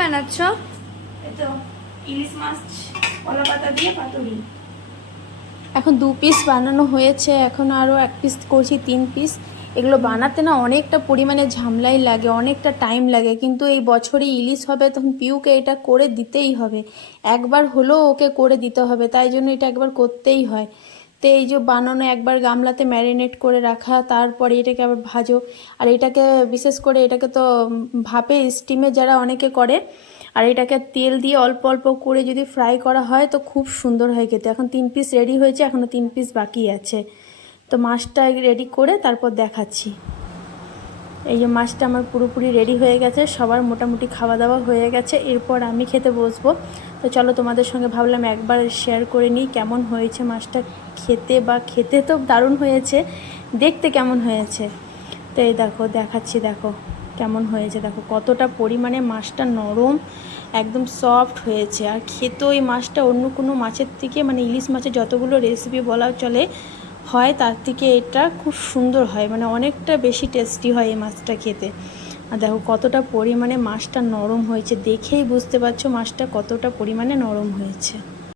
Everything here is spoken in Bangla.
বানাচ্ছ? এই তো ইলিশ মাছ কলা পাতা দিয়ে পাতুরি। এখন 2 পিস বানানো হয়েছে, এখন আরও 1 পিস করছি, 3 পিস। এগুলো বানাতে না অনেকটা পরিমাণে ঝামেলাই লাগে, অনেকটা টাইম লাগে, কিন্তু এই বছরে ইলিশ হবে তখন পিউকে এটা করে দিতেই হবে, একবার হলেও ওকে করে দিতে হবে, তাই জন্য এটা একবার করতেই হয়। তো এই যে বানানো, একবার গামলাতে ম্যারিনেট করে রাখা, তারপরে এটাকে আবার ভাজো। আর এটাকে বিশেষ করে এটাকে তো ভাপে স্টিমে যারা অনেকে করে, আর এটাকে তেল দিয়ে অল্প অল্প করে যদি ফ্রাই করা হয় তো খুব সুন্দর হয় খেতে। এখন 3 পিস রেডি হয়েছে, এখনও 3 পিস বাকি আছে। তো মাছটা রেডি করে তারপর দেখাচ্ছি। এই যে মাছটা আমার পুরোপুরি রেডি হয়ে গেছে, সবার মোটামুটি খাওয়া দাওয়া হয়ে গেছে, এরপর আমি খেতে বসবো। তো চলো তোমাদের সঙ্গে ভাবলাম একবার শেয়ার করে নিই কেমন হয়েছে মাছটা খেতে, বা খেতে তো দারুণ হয়েছে, দেখতে কেমন হয়েছে। তো এই দেখো দেখাচ্ছি, দেখো কেমন হয়েছে, দেখো কতটা পরিমাণে মাছটা নরম, একদম সফট হয়েছে। আর খেতেও এই মাছটা অন্য কোনো মাছের থেকে, মানে ইলিশ মাছের যতগুলো রেসিপি বলা চলে হয় তার থেকে এটা খুব সুন্দর হয়, মানে অনেকটা বেশি টেস্টি হয় এই মাছটা খেতে। আর দেখো কতটা পরিমাণে মাছটা নরম হয়েছে, দেখেই বুঝতে পারছো মাছটা কতটা পরিমাণে নরম হয়েছে।